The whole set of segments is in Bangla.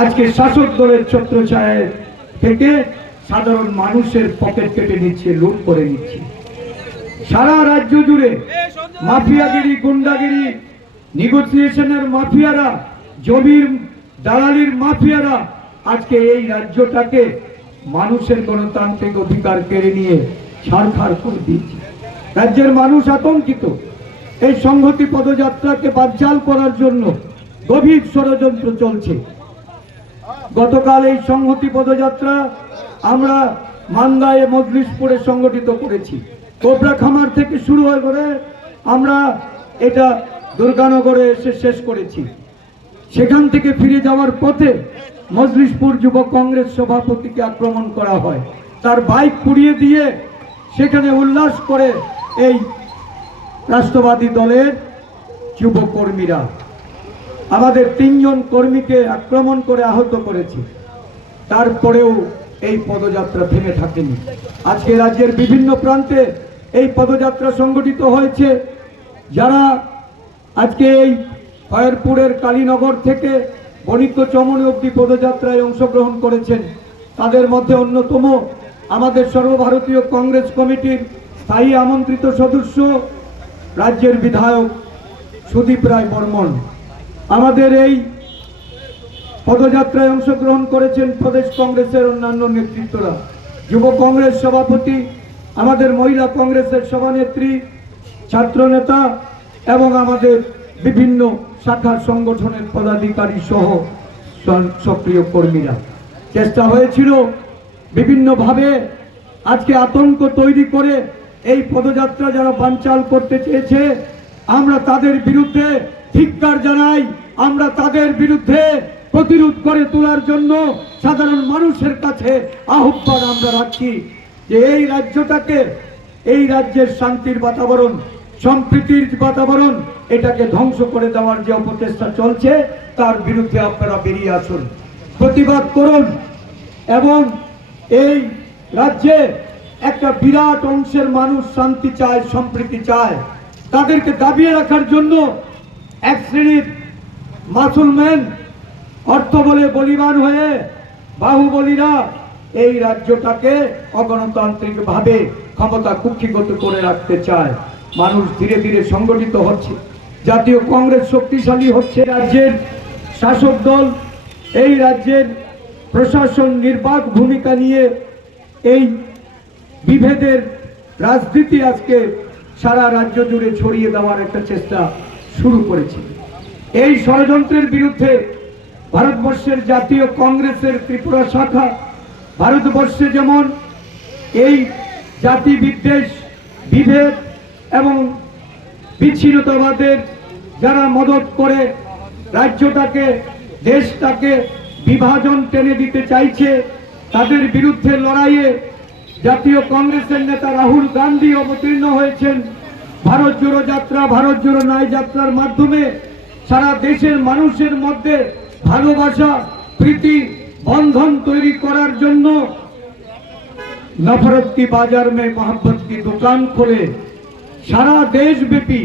আজকে শাসক দলের ছত্রছায়ায় থেকে সাধারণ মানুষের পকেট কেটে নিচ্ছে, লুট করে নিচ্ছে। সারা রাজ্য জুড়ে মাফিয়াগিরি, গুন্ডাগিরি, নেগোসিয়েশনের মাফিয়ারা, জমির দালালির মাফিয়ারা আজকে এই রাজ্যটাকে মানুষের গণতান্ত্রিক অধিকার কেড়ে নিয়ে ছাড়খাড় করে দিয়েছে। রাজ্যের মানুষ আতঙ্কিত। এই সংহতি পদযাত্রাকে বানচাল করার জন্য গভীর ষড়যন্ত্র চলছে। গতকাল এই সংহতি পদযাত্রা আমরা মান্দায় মজলিশপুরে সংগঠিত করেছি। কোবরা খামার থেকে শুরু হয়ে করে আমরা এটা দুর্গানগরে এসে শেষ করেছি। সেখান থেকে ফিরে যাওয়ার পথে মজলিশপুর যুব কংগ্রেস সভাপতিকে আক্রমণ করা হয়, তার বাইক পুড়িয়ে দিয়ে সেখানে উল্লাস করে এই রাষ্ট্রবাদী দলের যুব কর্মীরা আমাদের 3 জন কর্মীকে আক্রমণ করে আহত করেছে। তারপরেও এই পদযাত্রা থেমে থাকেনি। আজকে রাজ্যের বিভিন্ন প্রান্তে এই পদযাত্রা সংগঠিত হয়েছে। যারা আজকে এই খয়েরপুরের কালীনগর থেকে বণিক চমনি অবধি পদযাত্রায় অংশগ্রহণ করেছেন, তাদের মধ্যে অন্যতম আমাদের সর্বভারতীয় কংগ্রেস কমিটির স্থায়ী আমন্ত্রিত সদস্য রাজ্যের বিধায়ক সুদীপ রায় বর্মন। আমাদের এই পদযাত্রায় অংশগ্রহণ করেছেন প্রদেশ কংগ্রেসের অন্যান্য নেতৃত্বরা, যুব কংগ্রেস সভাপতি, আমাদের মহিলা কংগ্রেসের সভানেত্রী, ছাত্র নেতা এবং আমাদের বিভিন্ন শাখা সংগঠনের পদাধিকারী সহ সক্রিয় কর্মীরা। চেষ্টা হয়েছিল বিভিন্নভাবে আজকে আতঙ্ক তৈরি করে এই পদযাত্রা যারা বানচাল করতে চেয়েছে, আমরা তাদের বিরুদ্ধে ধিক্কার জানাই। আমরা তাদের বিরুদ্ধে প্রতিরোধ করে তোলার জন্য সাধারণ মানুষের কাছে আহ্বান আমরা রাখছি যে এই রাজ্যটাকে, এই রাজ্যের শান্তির বাতাবরণ, সম্প্রীতির বাতাবরণ, এটাকে ধ্বংস করে দেওয়ার যে অপচেষ্টা চলছে তার বিরুদ্ধে আপনারা বেরিয়ে আসুন, প্রতিবাদ করুন। এবং এই রাজ্যে একটা বিরাট অংশের মানুষ শান্তি চায়, সম্প্রীতি চায়। তাদেরকে দাবিয়ে রাখার জন্য এক শ্রেণীর মাসুলম্যান অর্থ বলে বলিবান হয়ে বাহুবলীরা এই রাজ্যটাকে অগণতান্ত্রিক ভাবে ক্ষমতা কুক্ষিগত করে রাখতে চায়। মানুষ ধীরে ধীরে সংগঠিত হচ্ছে, জাতীয় কংগ্রেস শক্তিশালী হচ্ছে। রাজ্যের শাসক দল, এই রাজ্যের প্রশাসন নির্বাক ভূমিকা নিয়ে এই বিভেদের রাজনীতি আজকে সারা রাজ্য জুড়ে ছড়িয়ে দেওয়ার একটা চেষ্টা শুরু করেছে। এই ষড়যন্ত্রের বিরুদ্ধে ভারতবর্ষের জাতীয় কংগ্রেসের ত্রিপুরা শাখা, ভারতবর্ষে যেমন এই জাতি বিদ্বেষ, বিভেদ এবং বিচ্ছিন্নতাবাদের যারা মদত করে রাজ্যটাকে, দেশটাকে বিভাজন টেনে দিতে চাইছে, তাদের বিরুদ্ধে লড়াইয়ে জাতীয় কংগ্রেসের নেতা রাহুল গান্ধী অবতীর্ণ হয়েছেন। ভারত জোড়ো যাত্রা, ভারত জোড়ো ন্যায় যাত্রার মাধ্যমে সারা দেশের মানুষের মধ্যে ভালোবাসা, প্রীতি বন্ধন তৈরি করার জন্য নফরত কি বাজার মে মোহাম্মত কি দোকান খোলে সারা দেশব্যাপী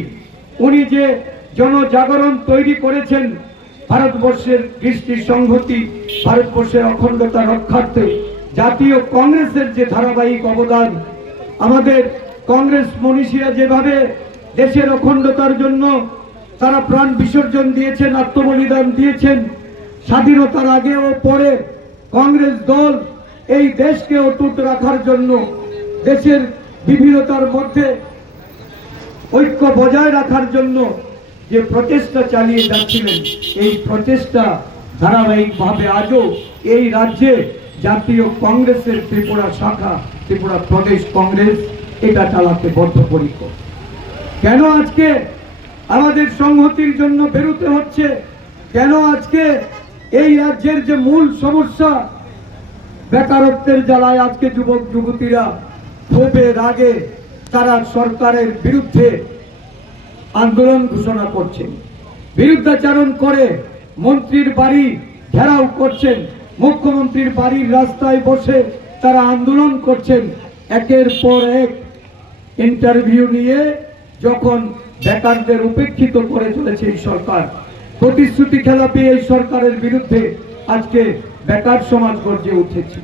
উনি যে জনজাগরণ তৈরি করেছেন, ভারতবর্ষের কৃষ্টি সংহতি, ভারতবর্ষের অখণ্ডতা রক্ষার্থে জাতীয় কংগ্রেসের যে ধারাবাহিক অবদান, আমাদের কংগ্রেস মনীষীরা যেভাবে দেশের অখণ্ডতার জন্য তারা প্রাণ বিসর্জন দিয়েছেন, আত্মবলিদান দিয়েছেন, স্বাধীনতার আগে ও পরে কংগ্রেস দল এই দেশকে অটুট রাখার জন্য, দেশের বিভিন্নতার মধ্যে ঐক্য বজায় রাখার জন্য যে প্রচেষ্টা চালিয়ে যাচ্ছিলেন, এই প্রচেষ্টা ধারাবাহিকভাবে আজও এই রাজ্যে জাতীয় কংগ্রেসের ত্রিপুরা শাখা, ত্রিপুরা প্রদেশ কংগ্রেস এটা চালাতে বদ্ধপরিকর। কেন আজকে আমাদের সংহতির জন্য বেরোতে হচ্ছে? কেন আজকে এই রাজ্যের যে মূল সমস্যা, বেকারত্বের জ্বালায় আজকে যুবক যুবতীরা ক্ষোভে রাগে তারা সরকারের বিরুদ্ধে আন্দোলন ঘোষণা করছেন, বিরুদ্ধাচারণ করে মন্ত্রীর বাড়ি ঘেরাও করছেন, মুখ্যমন্ত্রীর বাড়ির রাস্তায় বসে তারা আন্দোলন করছেন। একের পর এক ইন্টারভিউ নিয়ে যখন বেকারদের উপেক্ষিত করে চলেছে এই সরকার, প্রতিশ্রুতি খেলাপি এই সরকারের বিরুদ্ধে আজকে বেকার সমাজ গর্জে উঠেছে।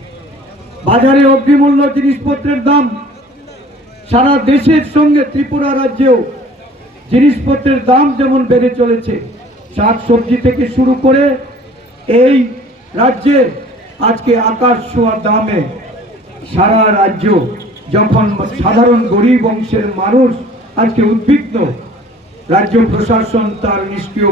বাজারে অগ্নিমূল্য জিনিসপত্রের দাম, সারা দেশের সঙ্গে ত্রিপুরা রাজ্যেও জিনিসপত্রের দাম যেমন বেড়ে চলেছে, শাকসবজি থেকে শুরু করে এই রাজ্যে আজকে আকাশ ছোঁয়া দামে সারা রাজ্য, যখন সাধারণ গরিব অংশের মানুষ আজকে উদ্বিগ্ন, রাজ্য প্রশাসন তার নিষ্ক্রিয়